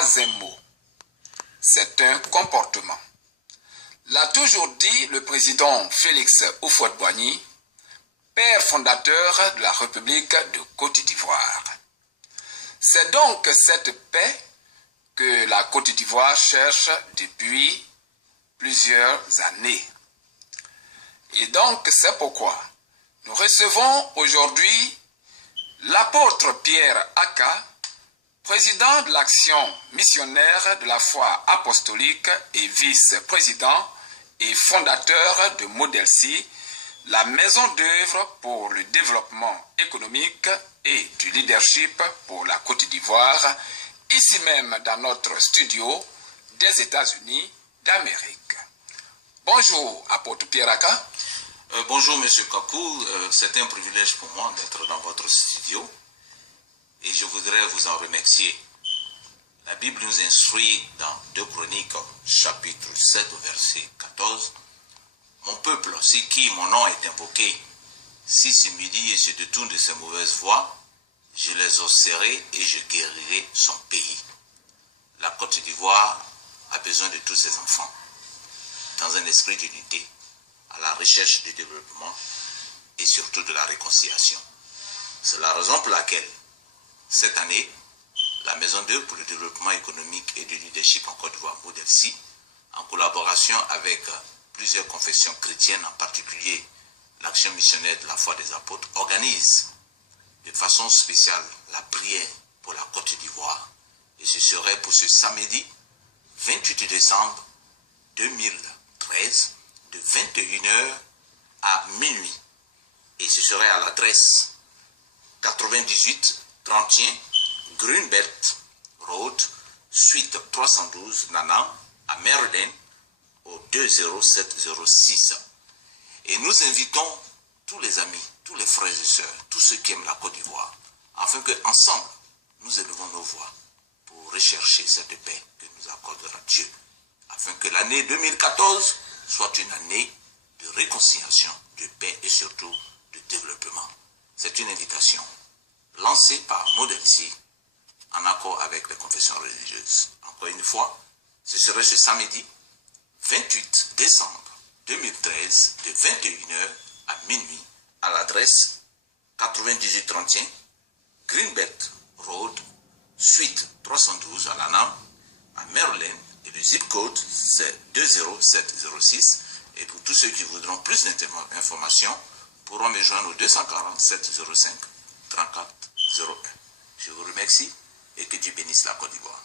pas un mot, c'est un comportement. L'a toujours dit le président Félix Houphouët-Boigny, père fondateur de la République de Côte d'Ivoire. C'est donc cette paix que la Côte d'Ivoire cherche depuis plusieurs années. Et donc c'est pourquoi nous recevons aujourd'hui l'apôtre Pierre Aka, président de l'action missionnaire de la foi apostolique et vice-président et fondateur de Model C, la maison d'œuvre pour le développement économique et du leadership pour la Côte d'Ivoire, ici même dans notre studio des États-Unis d'Amérique. Bonjour, apôtre Pierre Aka. Bonjour, monsieur Kakou. C'est un privilège pour moi d'être dans votre studio et je voudrais vous en remercier. La Bible nous instruit dans 2 Chroniques, chapitre 7, verset 14. Mon peuple, c'est qui mon nom est invoqué, si se médit et se détourne de ses mauvaises voies, je les exaucerai et je guérirai son pays. La Côte d'Ivoire a besoin de tous ses enfants, dans un esprit d'unité, à la recherche du développement et surtout de la réconciliation. C'est la raison pour laquelle, cette année, la Maison d'œuvre pour le développement économique et du leadership en Côte d'Ivoire, Model C, en collaboration avec plusieurs confessions chrétiennes, en particulier l'action missionnaire de la foi des apôtres, organise de façon spéciale la prière pour la Côte d'Ivoire. Et ce serait pour ce samedi 28 décembre 2013, de 21h à minuit. Et ce serait à l'adresse 98-31 Greenbelt Road, suite 312 Nanam, à Maryland, au 20706. Et nous invitons tous les amis, tous les frères et sœurs, tous ceux qui aiment la Côte d'Ivoire, afin qu'ensemble, nous élevons nos voix pour rechercher cette paix que nous accordera Dieu, afin que l'année 2014 soit une année de réconciliation, de paix et surtout de développement. C'est une invitation lancée par Model C en accord avec les confessions religieuses. Encore une fois, ce serait ce samedi 28 décembre 2013 de 21h à minuit à l'adresse 9831 Greenbelt Road, suite 312 à Lanham, à Maryland, et le zip code c'est 20706. Et pour tous ceux qui voudront plus d'informations, pourront me joindre au 247 05 34 01. Je vous remercie et que Dieu bénisse la Côte d'Ivoire.